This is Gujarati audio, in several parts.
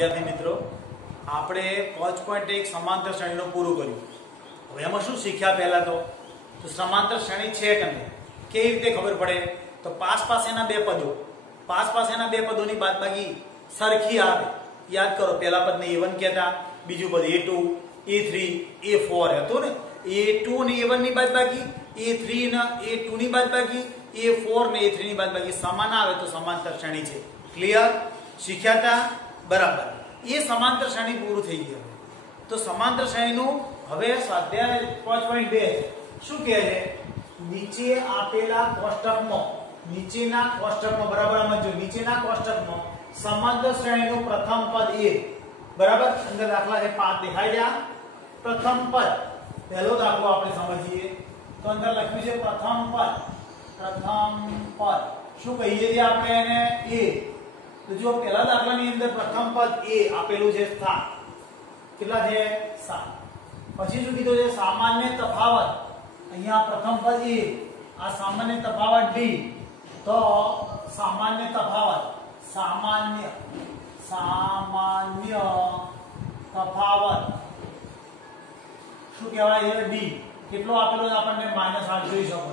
વિદ્યાર્થી મિત્રો, આપણે 5.1 સમાંતર શ્રેણીનો પૂરું કર્યું. હવે એમાં શું શીખ્યા? પહેલા તો સમાંતર શ્રેણી છે કે નહીં કેવી રીતે ખબર પડે? તો પાસ પાસેના બે પદોની બાદબાકી સરખી આવે. યાદ કરો, પહેલા પદને a1 કહેતા, બીજું પદ a2, a3, a4 હતું ને. a2 ને a1 ની બાદબાકી, a3 ને a2 ની બાદબાકી, a4 ને a3 ની બાદબાકી સમાન આવે તો સમાંતર શ્રેણી છે. ક્લિયર? શીખ્યા હતા? બરાબર. એ સમાંતર શ્રેણી પૂરું થઈ ગયું. તો સમાંતર શ્રેણીનું હવે સ્વાધ્યાય 5.2 શું કહે છે? નીચે આપેલા કોષ્ટકમાં, નીચેના કોષ્ટકમાં, બરાબર સમજો, નીચેના કોષ્ટકમાં સમાંતર શ્રેણીનું પ્રથમ પદ એ, બરાબર, અંદર દાખલા છે 5 દેખાઈ ગયા. પ્રથમ પદ, પહેલો દાખલો આપણે સમજીએ તો અંદર લખ્યું છે પ્રથમ પદ. શું કહીએ છીએ આપણે એને? એ. તો જો પહેલા દાખલાની અંદર પ્રથમ પદ એ આપેલું છે 7. કેટલા છે? 7. પછી શું કીધું છે? સામાન્ય તફાવત. અહીંયા પ્રથમ પદ એ, આ સામાન્ય તફાવત ડી. તો સામાન્ય તફાવત, સામાન્ય તફાવત શું કહેવાય? એ ડી. કેટલો આપેલો છે આપણને? -8 જોઈ શકો.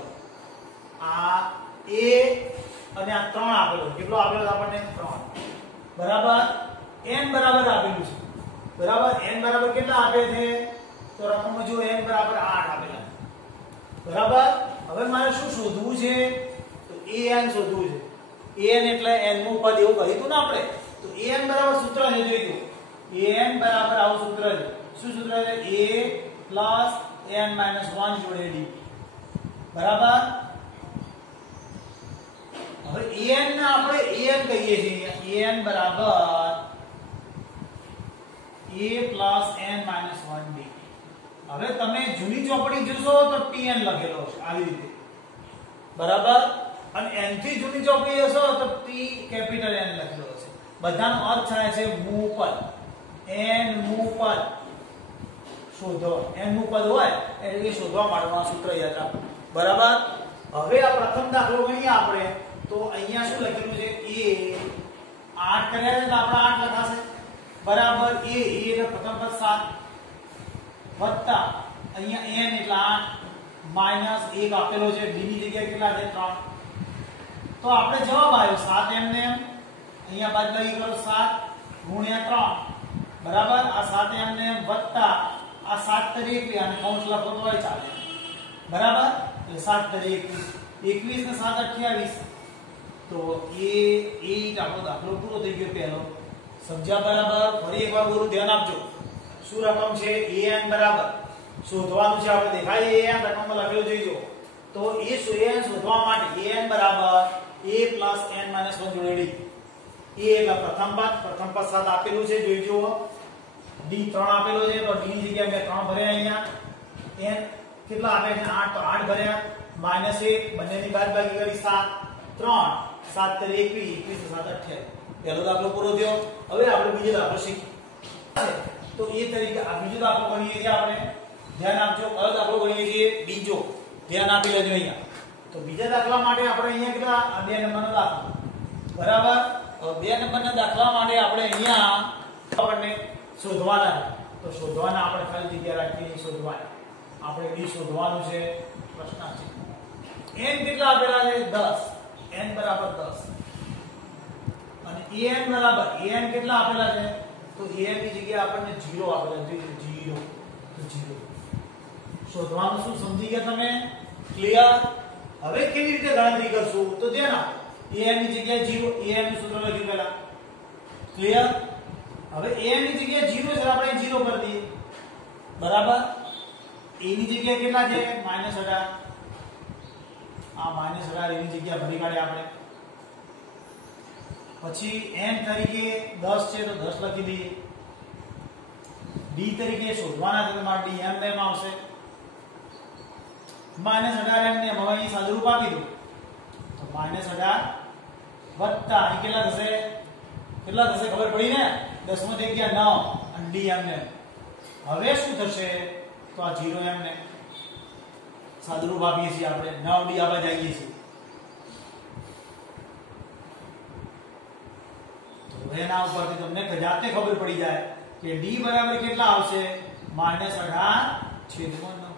આ એ અને આ 3 આપેલો. કેટલો આપેલો છે આપણને? 3. બરાબર. n બરાબર આપેલું છે. બરાબર. n બરાબર કેટલા આપે છે? તો રકમમાં જો n બરાબર 8 આપેલા. બરાબર. હવે મારે શું શોધવું છે? તો an શોધવું છે. an એટલે n નું પદ એવું કહ્યું હતું ને આપણે. તો an બરાબર સૂત્ર છે, જોઈતું. an બરાબર આવું સૂત્ર છે. શું સૂત્ર છે? a n - 1 જોડે d. બરાબર. હવે an ને આપણે an કહીએ છીએ. an બરાબર a n - 1d. હવે તમે જૂની ચોપડી જોશો તો tn લખેલો છે આવી રીતે. બરાબર. અને n થી જૂની ચોપડી જોશો તો t કેપિટલ N લખેલો છે. બધાનો અર્થ થાય છે મૂળ પદ. n મૂળ પદ શોધો. n મૂળ પદ હોય એટલે શોધવા માટેનું આ સૂત્ર યાદ રાખો. બરાબર. હવે આ પ્રથમ દાખલો ગણીએ આપણે. તો અહીંયા શું લખેલું છે? a 8 કર્યા છે તો આપણે 8 લખાશે. બરાબર. a એટલે પ્રથમ પદ 7 વત્તા અહીંયા n એટલે 8 -1 આપેલો છે. d ની જગ્યાએ કેટલા છે? 3. તો આપણે જવાબ આવ્યો 7 એમને એમ. અહીંયા બાદબાકી કરો 7 ગુણ્યા 3. બરાબર. આ 7 એમને એમ વત્તા આ 7 તરી 21 અને કૌંસ લખો તોય ચાલે. બરાબર. એટલે 7 તરી 21 ને 7 28. તો એ 8 આપણો દાખલો પૂરો થઈ ગયો પહેલો. સમજ્યા? બરાબર. ફરી એકવાર પૂરું ધ્યાન આપજો. શું રકમ છે? an બરાબર શોધવાનું છે આપણે. દેખાય an રકમમાં લખેલું જોઈજો. તો એ an શોધવા માટે an બરાબર a n - 1 જોડે d. a એટલે પ્રથમ પદ 7 આપેલું છે, જોઈજો. d 3 આપેલો છે તો d ની જગ્યાએ મેં 3 ભર્યા. અહીંયા n કેટલા આપે છે? 8. તો 8 ભર્યા. -1 બંનેની બાદબાકી કરી 7. 3 7 તરી 21 21 7 28. પહેલો દાખલો પૂરો થયો. હવે આપણે બીજો દાખલો શીખીએ. તો એ તરીકે આ બીજો દાખલો ગણીએ છીએ આપણે. ધ્યાન આપજો. કયો દાખલો ગણીએ છીએ? બીજો. ધ્યાન આપી લેજો અહીંયા. તો બીજા દાખલા માટે આપણે અહીંયા કેટલા? 2 નંબરનો દાખલો. બરાબર. હવે 2 નંબરના દાખલા માટે આપણે અહીંયા આપણને શોધવાના છે. તો શોધવાના આપણે ખાલી જગ્યા રાખીએ. શોધવાના આપણે ડી શોધવાનું છે. પ્રશ્ન છે n કેટલા આપેલા છે? 10. n બરાબર 10. અને an બરાબર an કેટલા આપેલા છે? તો an ની જગ્યાએ આપણને 0 આપેલા છે. 0 તો 0 શોધવાનું. શું સમજી ગયા તમે? ક્લિયર? હવે કેવી રીતે ગણતરી કરશું? તો ધ્યાન આપો. an ની જગ્યાએ 0, an નું સૂત્ર લખ્યું પહેલા. ક્લિયર? હવે an ની જગ્યાએ 0 છે, આપણે 0 કરી દઈએ. બરાબર. a ની જગ્યાએ કેટલા છે? -18. આ -18 એની જગ્યા ભરી કાઢે આપણે. પછી n તરીકે 10 છે તો 10 લખી દઈએ. d તરીકે શોધવાના છે તો મારે d m આવશે. -18 એમને હવે અહીં સાદુરૂપ આપી દો. તો -18 વત્તા અહીં કેટલા થશે? કેટલા થશે ખબર પડી ને? 10 માં થઈ ગયા 9 અને d એમને. હવે શું થશે? તો આ 0 એમને સાદુરૂપ આપીએ છીએ આપણે. 9d આવા જઈએ છીએ. તો હવે એના ઉપરથી તમને જાતે ખબર પડી જાય કે d બરાબર કેટલા આવશે -18/9.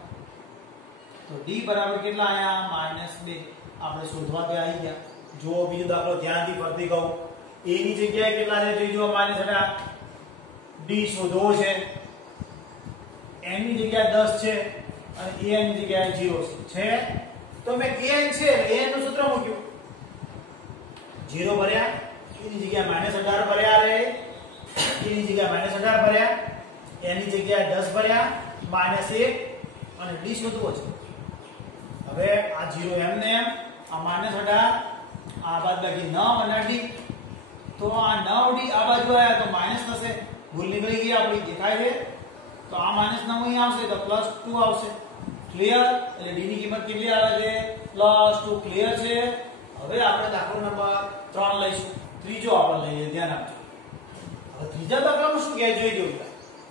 તો d બરાબર કેટલા આયા -2. આપણે શોધવા તો આવી ગયા. જો બીજો દાખલો ધ્યાનથી ફરતી કહું, a ની જગ્યાએ કેટલા છે જોઈ જુઓ -18. d શોધવો છે, n ની જગ્યાએ 10 છે અને a ની જગ્યાએ 0 છે. તો મેં an છે an નું સૂત્ર મૂક્યું, 0 ભર્યા, a ની જગ્યાએ -18 ભર્યા રે, a ની જગ્યાએ -18 ભર્યા, n ની જગ્યાએ 10 ભર્યા, -1 અને d શોધવો છે. હવે આ 0 એમને એમ, આ -18 આ બાદબાકી 9 અને d, તો આ 9d આ બાજુ આયા તો માઈનસ થશે, ભૂલ નીકળી ગઈ આપણી, દેખાય છે. તો આ -9 અહીં આવશે તો +2 આવશે. ક્લિયર? એટલે d ની કિંમત કેટલી આવે છે +2. ક્લિયર છે? હવે આપણે દાખલો નંબર 3 લઈશું. ત્રીજો આપણે લઈએ, ધ્યાન આપજો. હવે ત્રીજા દાખલામાં શું કહે જોઈ જોઈએ.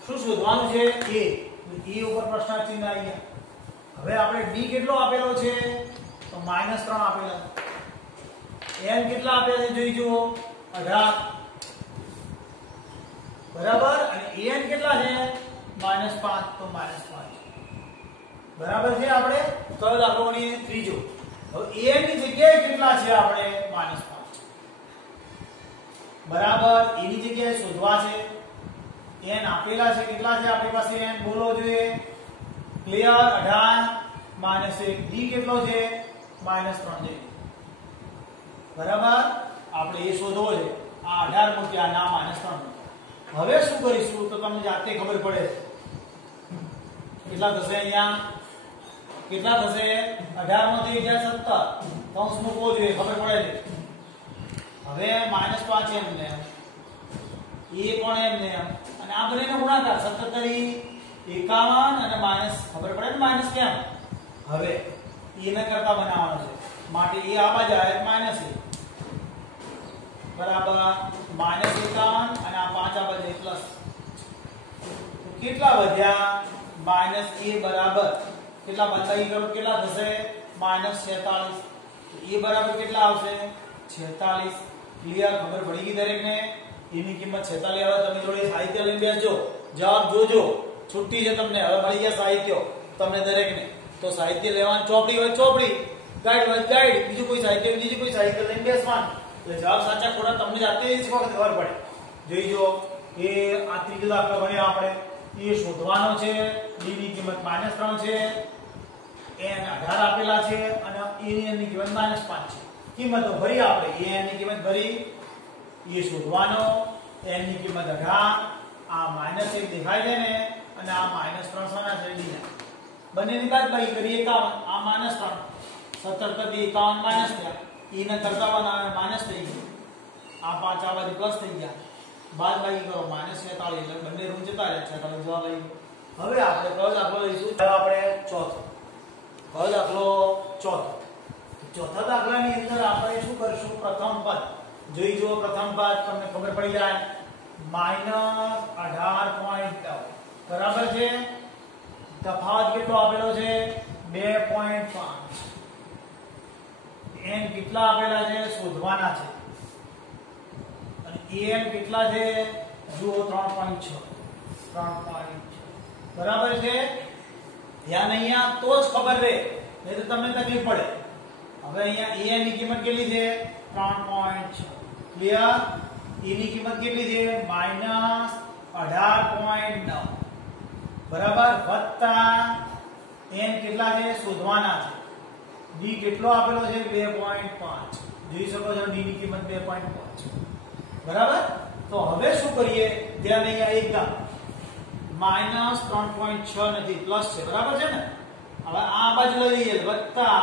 શું શોધવાનું છે? a. e ઉપર પ્રશ્ન ચિહ્ન આવી ગયા. હવે આપણે d કેટલો આપેલો છે તો -3 આપેલા. n કેટલા આપેલા છે જોઈ જુઓ 18 બરાબર, અને an કેટલા છે -5 તો -5 બરાબર છે. આપણે કયો દાખલો ગણીએ? ત્રીજો. હવે an ની જગ્યાએ કેટલા છે આપણે -5 બરાબર, a ની જગ્યાએ શોધવા છે. n આપેલા છે, કેટલા છે આપણી પાસે n બોલો જોઈએ. ક્લિયર? 18 -1. d કેટલો છે -3 છે બરાબર. આપણે એ શોધવો છે. આ 18 મૂક્યા ના -3. હવે શું કરીશું તો તમને જાતે ખબર પડે. કેટલા થશે અહીંયા? કેટલા થશે? 18 માંથી 17 કૌંસ મૂકવો જોઈએ, ખબર પડે છે. હવે -5 એમને એ પણ એમને એમ, અને આ બંનેનો ગુણાકાર 17 તરી 51 અને માઈનસ, ખબર પડે ને માઈનસ કેમ. હવે e ને કરતા બનાવવાનો છે માટે e આ બાજુ આવે -a બરાબર, -51 અને આ 5 આ બાજુ પ્લસ. કેટલા વધ્યા? -a બરાબર કેટલા બાદબાકી કરો કેટલા થશે -46. e બરાબર કેટલા આવશે 46. ક્લિયર? ખબર પડી ગઈ દરેકને? e ની કિંમત 46. હવે તમે થોડી સાહિત્ય લઈને બેસજો, જવાબ જોજો. છુટ્ટી છે તમને, હવે મળી ગયા સાહિત્ય તમને દરેકને. તો સાહિત્ય લેવાનું, ચોપડી હોય ચોપડી, ગાઈડ હોય ગાઈડ, બીજું કોઈ સાહિત્ય લઈને બેસવાનું. એટલે જવાબ સાચા ખોટા તમને જાતે જ વખત ખબર પડે. જોઈ જો એ આ ત્રીજો દાખલો ભણ્યો આપણે. એ શોધવાનો છે. d ની કિંમત -3 છે, n 18 આપેલા છે અને e ની કિંમત -5 છે. કિંમતો ભરી આપણે. a ની કિંમત ભરી, એ શોધવાનો, n ની કિંમત 18, આ -1 દેખાય છે ને, અને આ -3 સાના છે d ના. બંનેની બાદબાકી કરી 51, આ -3, 17 થી 51 માઈનસ થયા. e ને કરતા બનાવે માઈનસ થઈ ગયું. આ 5 આ બાજુ પ્લસ થઈ ગયા. બાદબાકી કરો -46, એટલે બંને રૂમ જતા રહે. 46 જવાબ આવી ગયો. હવે આપણે કયો દાખલો લઈશું? આપણે ચોથો. કયો દાખલો? ચોથો. ચોથા દાખલાની અંદર આપણે શું કરશું? પ્રથમ પદ જોઈ જુઓ. પ્રથમ પદ તમને ખબર પડી જાય -18.9 બરાબર છે. તફાવત કેટલો આપેલો છે 2.5. n કેટલા આપેલા છે શોધવાના છે, અને an કેટલા છે જુઓ 3.6 બરાબર છે. ધ્યાન અહીંયા તો જ ખબર રહે, નહીં તો તમને તકલીફ પડે. હવે અહીંયા an ની કિંમત કેટલી છે 3.6. ક્લિયર? e ની કિંમત કેટલી છે -18.9 બરાબર, વત્તા n કેટલા છે શોધવાના છે. d કેટલો આપેલો છે 2.5. જોઈ શકો છો d ની કિંમત 2.5 બરાબર. તો હવે શું કરીએ? ધ્યાન અહીંયા એકદમ -3.6 નથી, પ્લસ છે બરાબર છે ને. હવે આ બાજુ લઈ લઈએ, વત્તા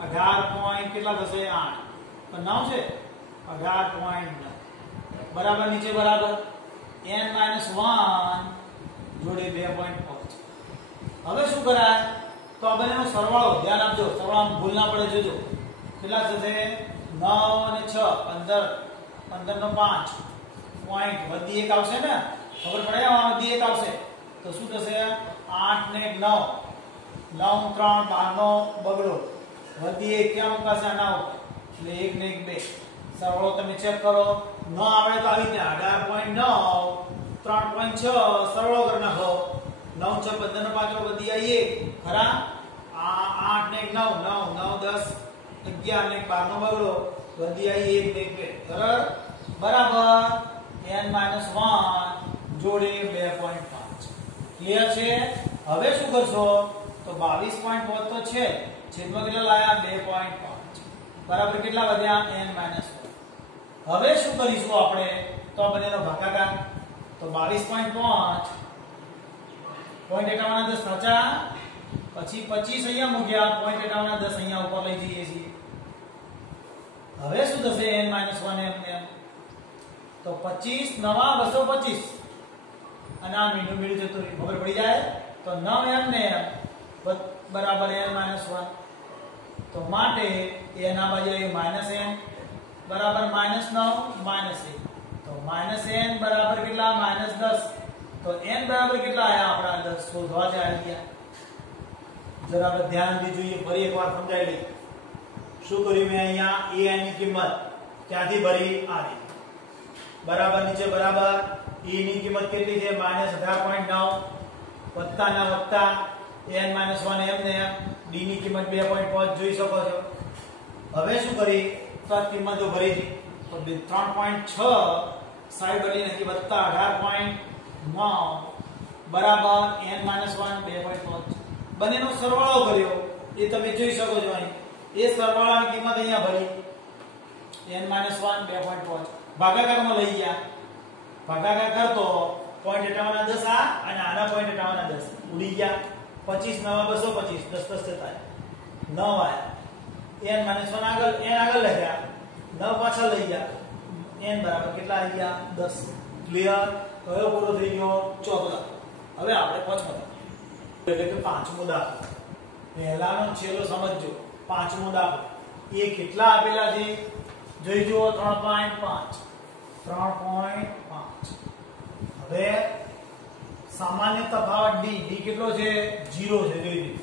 18 કેટલા થશે 8 તો 9 છે 18.9 બરાબર. નીચે બરાબર n - 1 જોડે 2.5. હવે શું કરાય? તો આ બંનેનો સરવાળો ધ્યાન આપજો, સરવાળામાં ભૂલ ના પડે. જોજો કેટલા થશે 9 અને 6 15, 15 નો 5 પોઈન્ટ વધી 1 આવશે ને, ખબર પડે? આમાં વધી 1 આવશે તો શું થશે 8 ને 9, 9 3 12 નો બગડો, વધી 1 ક્યાં મુકાશે? આના ઉપર, એટલે 1 ને 1 2. સરવાળો તમે ચેક કરો ન આવડે તો આવી રીતે 18.9 3.6 સરળો કરી નાખો 9 6 15 5 વધી આવીએ ખરા આ 8 ને 9 9 9 10 11 ને 12 નો બગડો વધી આવી 1 ને 2 સરળ બરાબર n - 1 જોડે 2.5 ક્લિયર છે હવે શું કરશો તો 22.5 તો છે છેદમાં કેટલા લાયા 2.5 બરાબર કેટલા વધ્યા n - 1 હવે શું કરીશું આપણે તો આ બંનેનો ભાગાકાર તો 22.5 0.51 10 સાચા પછી 25 અહીંયા મૂક્યા 0.51 10 અહીંયા ઉપર લઈ જઈએ છીએ હવે શું થશે n - 1 એમ તો 25 નવા 225 અને આ મીંડું મીંડું જતું રહ્યું ખબર પડી જાય તો 9 m ને બરાબર n - 1 તો માટે n આ બાજુ -n બરાબર -9 -1 તો -n બરાબર કેટલા -10 તો n બરાબર કેટલા આયા આપડા 10 શોધવા જાય ગયા જરા ધ્યાનથી જોઈએ ફરી એકવાર સમજાવી લઈએ શું કર્યું મેં અહીંયા an ની કિંમત ક્યાંથી ભરી આવી બરાબર નીચે બરાબર e ની કિંમત કેટલી છે -18.9 વત્તા ના વત્તા n - 1 m ને d ની કિંમત 2.5 જોઈ શકો છો હવે શું કરી તો આ કિંમતો ભરી દી તો 3.6 સાઈડ બદલી નાખી વત્તા 18.9 બરાબર n - 1 2.5 બંનેનો સરવાળો કર્યો એ તમે જોઈ શકો છો અહીં એ સરવાળાની કિંમત અહીંયા ભરી n - 1 2.5 ભાગાકારમાં લઈ ગયા ભાગાકાર કરતો 0.51 10 આ અને આના 0.51 10 ઉડી ગયા 25 નવા 225 10 10 થાય 9 આયા n - 1 આગળ n આગળ લખ્યા 9 પાછળ લઈ ગયા n બરાબર કેટલા આવી ગયા 10 ક્લિયર કયો પૂરો થઈ ગયો ચોથો હવે આપણે પાંચમો એટલે કે પાંચમો દાખલો પહેલાનો છેલ્લો સમજજો પાંચમો દાખલો એ કેટલા આપેલા છે જોઈ જુઓ 3.5 હવે સામાન્ય તફાવત d કેટલો છે 0 છે જોઈ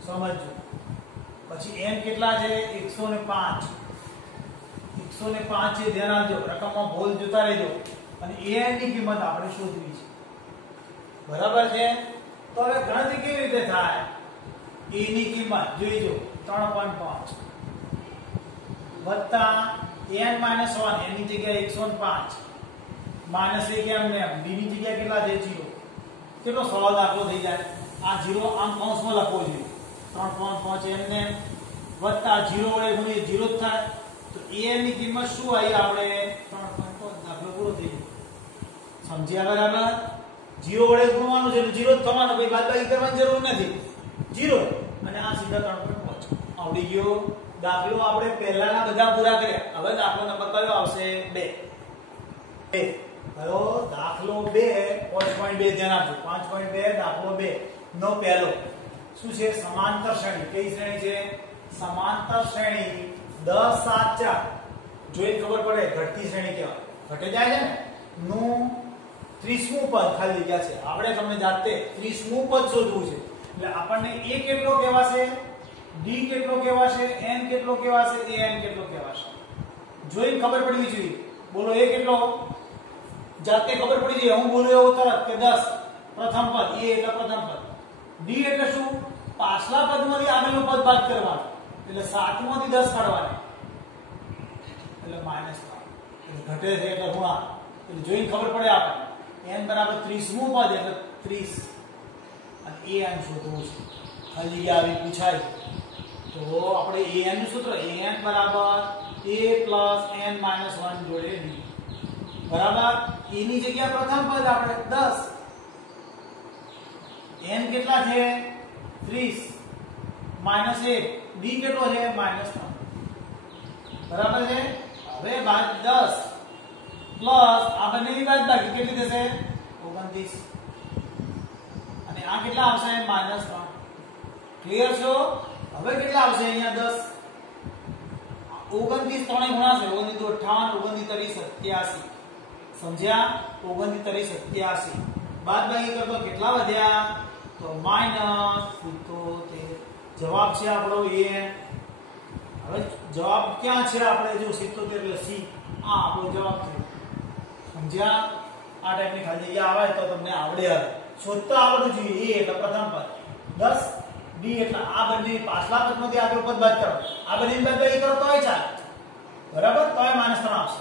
સમજજો પછી n કેટલા છે 105 105 છે ધ્યાન આપજો રકમમાં ભૂલ જોતા રહેજો અને an ની કિંમત આપણે શોધવી છે બરાબર છે તો હવે ગણતરી કેવી રીતે થાય a ની કિંમત જોઈજો 3.5 વત્તા n - 1 n ની જગ્યાએ 105 -1 એમ ને d ની જગ્યાએ કેટલા છે 0 કેટલો સરળ દાખલો થઈ જાય આ 0 આમ કૌંસમાં લખવો જોઈએ 3.5 n ને વત્તા 0 વડે ગુણીએ 0 જ થાય તો an ની કિંમત શું આવી આપણે 3.5 દાખલો પૂરો થઈ ગયો સમજ્યા બરાબર 0 વડે ગુણવાનું છે એટલે 0 જ થવાનો કોઈ બાદબાકી કરવાની જરૂર નથી 0 અને આ સીધા 3.5 આવડી ગયો દાખલો આપણે પહેલાના બધા પૂરા કર્યા હવે દાખલો નંબર કયો આવશે 2 કયો દાખલો 2 5.2 ધ્યાન આપજો 5.2 દાખલો 2 નો પહેલો શું છે સમાંતર શ્રેણી કઈ શ્રેણી છે સમાંતર શ્રેણી 10 7 4 જોઈ ખબર પડે ઘટતી શ્રેણી કહેવાય ઘટે જાય છે ને નું 30મું પદ ખાલી જગ્યા છે આપણે તમને જાતે 30મું પદ શોધવું છે એટલે આપણને a કેટલો કહેવાશે d કેટલો કહેવાશે n કેટલો કહેવાશે an કેટલો કહેવાશે જોઈ ખબર પડવી જોઈએ બોલો a કેટલો જાતે ખબર પડી જાય હું બોલું એવું તરત કે 10 પ્રથમ પદ a એટલે પ્રથમ પદ d એટલે શું પાછલા પદમાંથી આગળનું પદ બાદ કરવાનું એટલે 7 માંથી 10 કાઢવાનું એટલે -3 એટલે ઘટે છે એટલે ગુણા એટલે જોઈને ખબર પડે આપણને n બરાબર 30મું પદ એટલે 30 અને an શોધવું છે ખાલી જગ્યા આવી પૂછાય તો આપણે an નું સૂત્ર an બરાબર a n - 1 જોડે d બરાબર a ની જગ્યા પ્રથમ પદ આપણે 10 n કેટલા છે 30 -1 d કેટલો છે -3 બરાબર છે હવે બાદ 10 પ્લસ આ બંનેની બાદબાકી કેટલી થશે 29 અને આ કેટલા આવશે -3 ક્લિયર છો હવે કેટલા આવશે અહીંયા 10 29 ત્રણે ગુણાશે 29 તો 58 29 37 સમજ્યા 29 37 બાદબાકી કરતો કેટલા વધ્યા તો -77 જવાબ છે આપણો a હવે જવાબ ક્યાં છે આપણે જો 77 એટલે c આ આપણો જવાબ છે સમજ્યા? આ ટાઈપની ખાલી જગ્યા આવે તો તમને આવડે. હવે શોધતા આવડવું જોઈએ. a એટલે પ્રથમ પદ 10, b એટલે આ બંને પાછલા પદમાંથી આગળ પદ બાદ કરો. આ બંનેની બાદબાકી કરો તોય ચાલે, બરાબર? તોય -3 આવશે.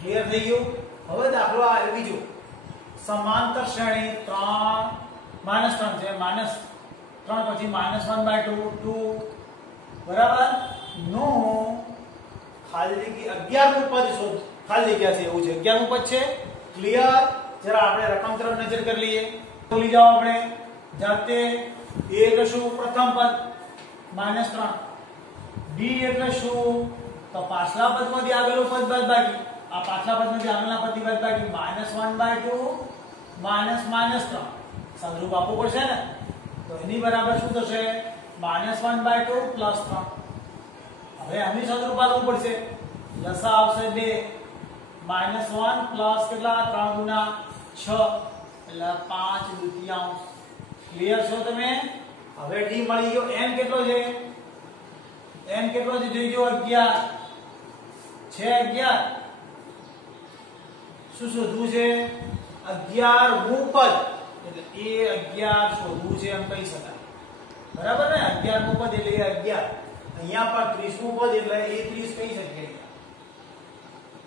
ક્લિયર થઈ ગયું? હવે દાખલો આ બીજો, સમાંતર શ્રેણી 3 -3 છે. -3 પછી -1/2 2, બરાબર? નો ખાલી જગ્યા 11મું પદ શોધ. ખાલી જગ્યા છે એવું છે, 11મું પદ છે. ક્લિયર? જરા આપણે રકમ તરફ નજર કરી લઈએ. ભૂલી જાઓ આપણે જાતે. a એટલે શું? પ્રથમ પદ -3. b એટલે શું? તો પાછલા પદમાંથી આગળનું પદ બાદબાકી. આ પાછલા પદમાંથી આગળના પદની બાદબાકી. -1/2 -3 સમરૂપ આપવું પડશે ને, તો એની બરાબર શું થશે? -1/2 +3. હવે આની સમરૂપ આપવું પડશે. લસા આવશે 2. -1 પ્લસ કેટલા? 3 ગુણા 6 એટલે 5/2. ક્લિયર છો તમે? હવે d મળી ગયો. n કેટલો છે? n કેટલો છે જોઈ જો. 11 છે. 11 શું શોધવું છે? 11મું પદ એટલે a11 શોધવું છે એમ કહી શકાય, બરાબર ને? 11મું પદ એટલે a11. અહીંયા પણ 30મું પદ એટલે a30 કહી શકીએ.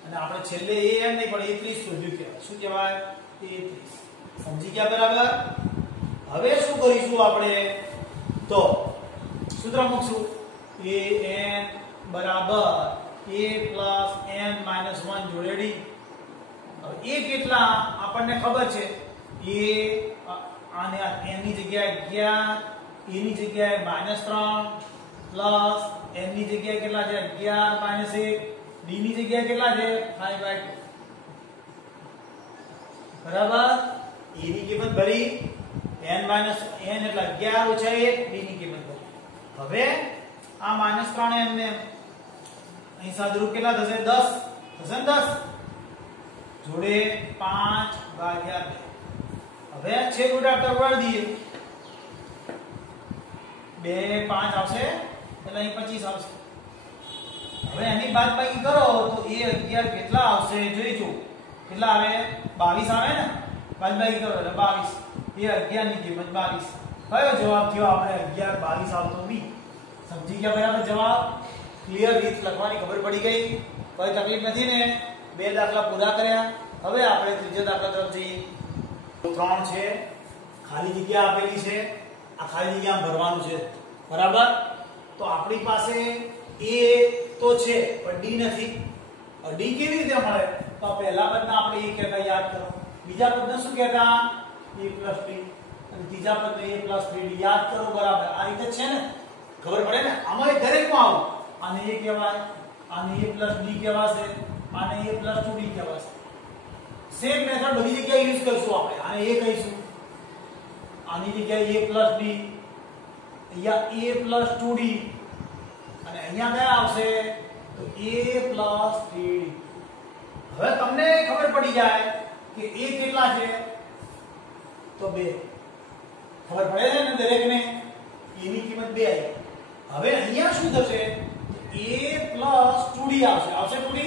અને આપણે છેલ્લે am નહીં પણ a30 શોધ્યું કહેવાય. શું કહેવાય? a30. સમજી ગયા? બરાબર. હવે શું કરીશું આપણે? તો સૂત્ર મૂકશું. an બરાબર a + n - 1 જોડે d. હવે a કેટલા આપણને ખબર છે. a આને n ની જગ્યાએ 11, a ની જગ્યાએ -3 પ્લસ n ની જગ્યાએ કેટલા છે? 11 - 1, d ની જગ્યાએ કેટલા છે? 5/2. બરાબર? a ની કિંમત ભરી, n એટલે 11 - 1, d ની કિંમત ભરી. હવે આ -3 n ને અહીં સાદુરૂપ કેટલા થશે? 10 થશે ને? 10 જોડે 5/2. હવે છેદ ઉડાડતા ઉડાડી દઈએ. 2 5 આવશે એટલે અહીં 25 આવશે. હવે એની બાદબાકી કરો તો a11 કેટલા આવશે જોઈજો. કેટલા આવે? 22 આવે ને? બાદબાકી કરો એટલે 22. a11 ની કિંમત 22. કયો જવાબ થયો આપણે? 11 22 આવતો બી. સમજી ગયા? બરાબર જવાબ? ક્લિયર? રીત લખવાની ખબર પડી ગઈ? કોઈ તકલીફ નથી ને? 2 દાખલા પૂરા કર્યા. હવે આપણે ત્રીજા દાખલા તરફ જઈએ. 3 છે, ખાલી જગ્યા આપેલી છે. આ ખાલી જગ્યા ભરવાનું છે, બરાબર? તો આપણી પાસે a તો છે પણ d નથી. d કેવી રીતે મળે? તો પહેલા પદને આપણે a કહેતા યાદ કરો. બીજા પદને શું કહેતા? a + d. અને ત્રીજા પદને a + 3d યાદ કરો. બરાબર? આ રીતે છે ને? ખબર પડે ને? આમાં દરેકમાં આવું. આને a કહેવાય, આને a + d કહેવાશે, આને a + 2d કહેવાશે. સેમ મેથડ બધી જગ્યાએ યુઝ કરશું આપણે. આને a કહીશું, આની જગ્યાએ a + d, અહીંયા a + 2d, અને અહીંયા કયા આવશે? તો a + 3d. હવે તમને ખબર પડી જાય કે a કેટલા છે? તો 2. ખબર પડે ને દરેકને? a ની કિંમત 2 આવી. હવે અહીંયા શું થશે? a + 2d આવશે. આવશે 2d?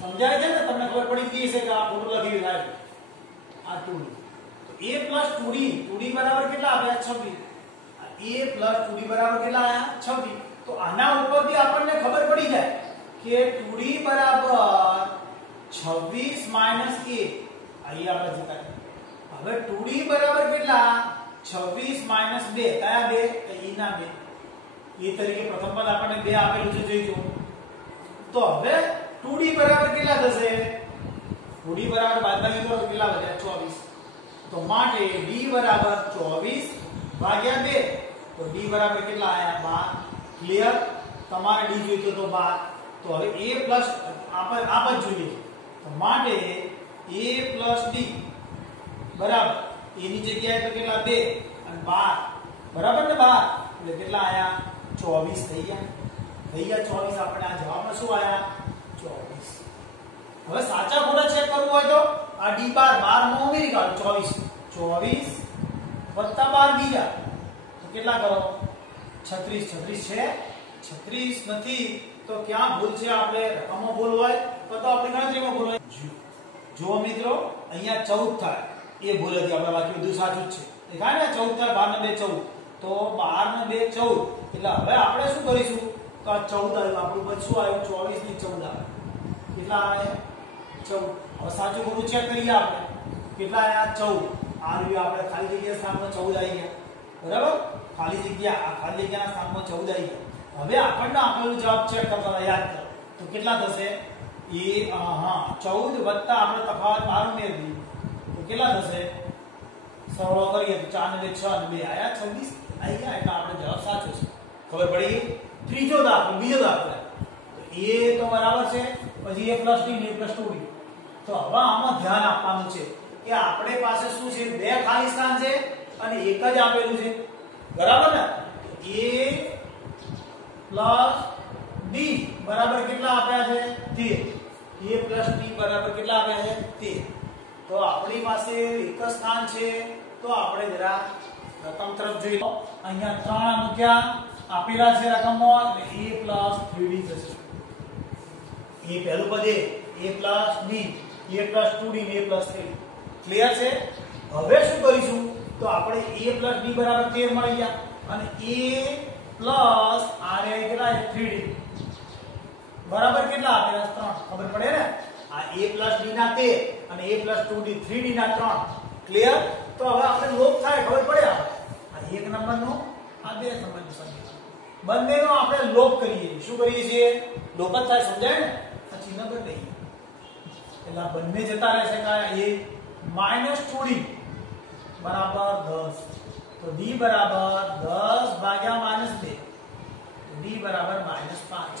સમજાય છે ને? તમને ખબર પડી ગઈ છે કે આ ખોટું લખી થાય. આ 2d. તો a + 2d, 2d બરાબર કેટલા આવ્યા? 26. a + 2d બરાબર કેટલા આવ્યા? 26. તો આના ઉપરથી આપણને ખબર પડી જાય કે 2d બરાબર 26 - a. અહીં આપણે જતા. હવે 2d બરાબર કેટલા? 26 - 2. કયા 2? e ના 2. એ તરીકે પ્રથમ પદ આપણને 2 આપેલું છે જોઈજો. તો હવે 2d બરાબર કેટલા થશે? 2d બરાબર બાદબાકી કરો તો કેટલા વધ્યા? 24. તો માટે d બરાબર 24/2. તો d બરાબર કેટલા આયા? 12. ક્લિયર? તમારે d જોઈતો તો 12. તો હવે a પ્લસ આપ જ જોઈએ. તો માટે a + d બરાબર a ની જગ્યાએ તો કેટલા? 2 અને 12. બરાબર ને? 12 એટલે કેટલા આયા? 24 થઈ ગયા. થઈ ગયા 24. આપણે આ જવાબમાં શું આયા? 24. હવે સાચા ખોટા ચેક કરવું હોય તો આ d12 12 માં ઉમેરી કાઢો. 24 12 બીજા તો કેટલા કરો? 36. 36 છે? 36 નથી તો ક્યાં ભૂલ છે? આપણે રકમમાં ભૂલ હોય તો આપણી ગણતરીમાં ભૂલ હોય. જુઓ મિત્રો અહીંયા 14 થાય એ ભૂલ હતી, આપણે બાકી બધું સાચું જ છે. દેખાય ને 14 થાય 12 ને 2 14, તો 12 ને 2 14. એટલે હવે આપણે શું કરીશું તો આ 14 આવ્યું, આપણું બચું આવ્યું 24 ની 14 આવે. કેટલા આવે 14. હવે સાચું ખોટું ચેક કરીએ આપણે. કેટલા આયા 14. આ રહ્યું આપણે ખાલી જગ્યા સ્થાનમાં 14 આવી ગયા. બરાબર, ખાલી જગ્યા આ ખાલી જગ્યાના સ્થાનમાં 14 આવી ગયા. હવે આપણને આપેલો જવાબ ચેક કરવાનો યાદ કરો તો કેટલા થશે એ 14 વત્તા આપણે તફાવત 12 ઉમેરી તો કેટલા થશે સરળ કરીએ તો 4 ને 6 ને 2 આયા 26 આવી ગયા. એટલે આપણો જવાબ સાચો છે. ખબર પડી. ત્રીજો દાખલો બીજો દાખલો એ તો બરાબર છે. પછી a + d ને a + 2d. તો હવે આમાં ધ્યાન આપવાનું છે કે આપણે પાસે શું છે બે ખાલી સ્થાન છે અને એક જ આપેલું છે. બરાબર ને. a + d બરાબર કેટલા આપ્યા છે 13. a + d બરાબર કેટલા આપ્યા છે 13. તો આપણી પાસે એક જ સ્થાન છે. તો આપણે જરા રકમ તરફ જોઈ લો. અહીંયા 3 મૂક્યા આપેલા છે રકમો એટલે a + 3d થશે. એ પહેલું પદ a + d a + 2d ને a + 3. ક્લિયર છે. હવે શું કરીશું તો આપણે a + d બરાબર 13 મળી ગયા અને a + r કેટલા 3d બરાબર કેટલા આપેલા 3. ખબર પડે ને. આ a + d ના 13 અને a + 2d 3d ના 3. ક્લિયર. તો હવે આપણે લોપ થાય ખબર પડે. આ એક નંબરનો આ બે નંબરનું સમીકરણ બંનેનો આપણે લોપ કરીએ. શું કરીએ છીએ લોપ જ થાય. સમજાય ને. આ ચિહ્ન બદલાઈ એટલે બંને જતા રહેશે. કયા a - 2d બરાબર 10. તો d બરાબર 10 ભાગ્યા -2 d બરાબર -5.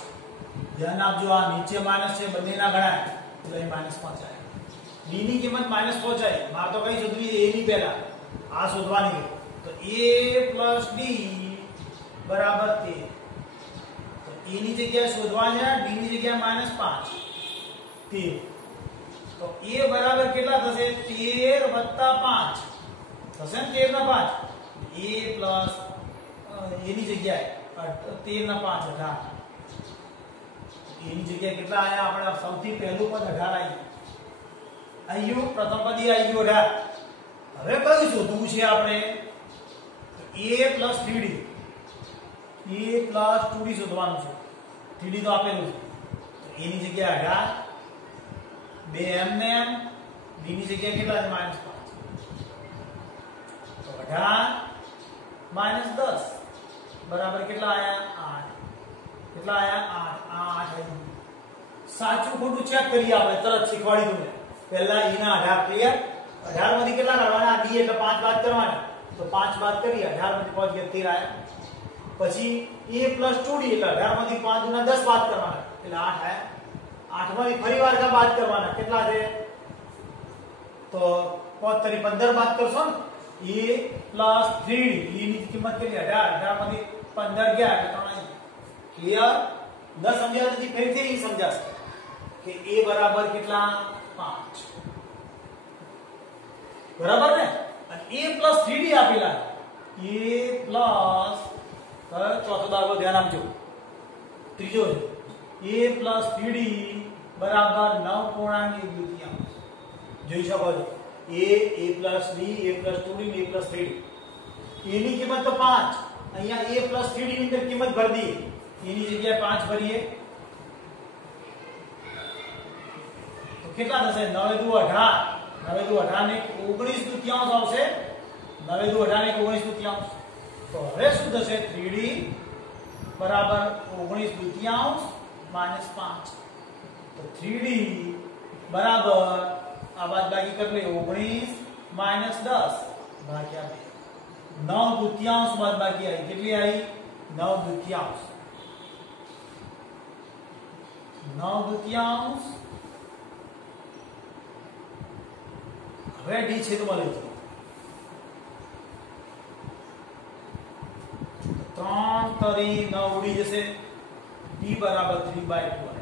ધ્યાન આપજો આ નીચે માઈનસ છે બંનેના ગણાય એટલે અહીં -5 આવે. d ની કિંમત -5 આવી. માર તો કઈ શોધવી a ની પહેલા આ શોધવાની. તો a + d બરાબર 13. તો a ની જગ્યાએ શોધવાની છે d ની જગ્યાએ -5 13. તો a બરાબર કેટલા થશે 13 + 5 થશે ને 13 ના 5. a ની જગ્યાએ 13 ના 5 18. a ની જગ્યાએ કેટલા આયા આપણે સૌથી પહેલું પદ 18 આવ્યું. પ્રથમ પદ આવ્યું 18. હવે કયું શોધવું છે આપણે a + 3d a + 2d શોધવાનું છે. 3d તો આપેલું છે. a ની જગ્યાએ 18 2 એમ d ની જગ્યાએ કેટલા છે -5. તો 18 - 10 બરાબર કેટલા આયા 8. કેટલા આયા 8 આવ્યું. સાચું ખોટું ચેક કરીએ આપણે. તરત શીખવાડી દઉં. પહેલા e ના 18. ક્લિયર. 18 માંથી કેટલા કાઢવાના d એટલે 5 બાદ કરવાના. તો 5 બાદ કરી 18 માંથી 5 13 આયા. પછી a + 2d એટલે 18 માંથી 5 ના 10 બાદ કરવાના એટલે 8 આયા. 8 માંથી ફરીવાર કા બાદ કરવાના કેટલા છે તો 5 તરી 15 બાદ કરશો ને. a + 3d e ની કિંમત કેટલી 18 માંથી 15 ગયા એટલે 3. ક્લિયર. ન સમજાય તો ફરીથી સમજાશે કે a બરાબર કેટલા 5. બરાબર ને. અને a + 3d આપેલા a + ચોથો દાખલો ધ્યાન આપજો. ત્રીજો છે a + 3d બરાબર 9.1. જોઈ શકો છો a + d a + 2d ને a + 3d. a ની કિંમત તો 5. અહીંયા a + 3d ની અંદર કિંમત ભરી દઈએ. a ની જગ્યાએ 5 ભરીએ તો કેટલા થશે 9 દુ 18. 9 દુ 18 ને 19 દુત્યાંશ આવશે. 9 દુ 18 ને 19 દુત્યાંશ. તો હવે શું થશે 3d બરાબર 19 દુત્યાંશ -5. તો 3d બરાબર આ બાદબાકી કરી લે 19 - 10 ભાગ્યા 2. 9 દુત્યાંશ બાદબાકી આવી. કેટલી આવી 9 દુત્યાંશ. 9 દુત્યાંશ. હવે d છેદમાં લઈ જાઓ. 3 તરી 9 ઉડી જશે. d બરાબર 3/2.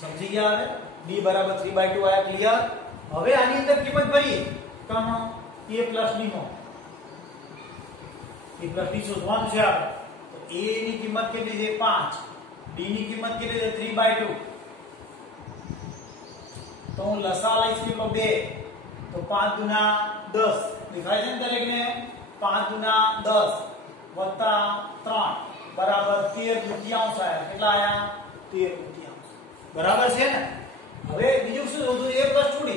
સમજી ગયા. હવે d બરાબર 3/2 આયા. ક્લિયર. હવે આની અંદર કિંમત ભરીએ કમ a + d no. a + d શોધવાનું છે આપણે. તો a ની કિંમત કેટલી છે 5. d ની કિંમત કેટલી છે 3/2. તો तो હું લસા લઈશ કેટલો 2 તો 5 દુના 10 દેખાય છે ને દરેકને 5 દુના 10 વત્તા 3 બરાબર 13 દુત્યાંશ આયા કેટલા આયા 13 દુત્યાંશ બરાબર છે ને હવે બીજું શું શોધવું a + 2d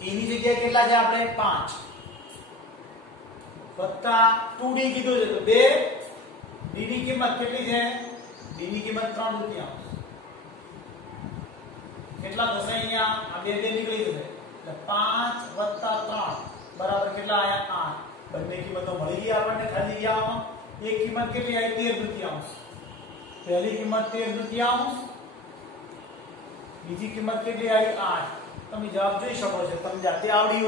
a ની જગ્યાએ કેટલા છે આપણે 5 વત્તા 2d કીધું છે તો 2 d ની કિંમત કેટલી છે d ની કિંમત 3 દુત્યાંશ કેટલા થશે અહીંયા આ બે નીકળી જશે એટલે 5 3 બરાબર કેટલા આયા 8 બંને કિંમતો મળી ગઈ આપણને ખાલી જગ્યામાં એક કિંમત કેટલી આવી 13 દુત્યાંશ પહેલી કિંમત 13 દુત્યાંશ બીજી કિંમત કેટલી આવી 8 તમે જવાબ જોઈ શકો છો તમે જાતે આવડી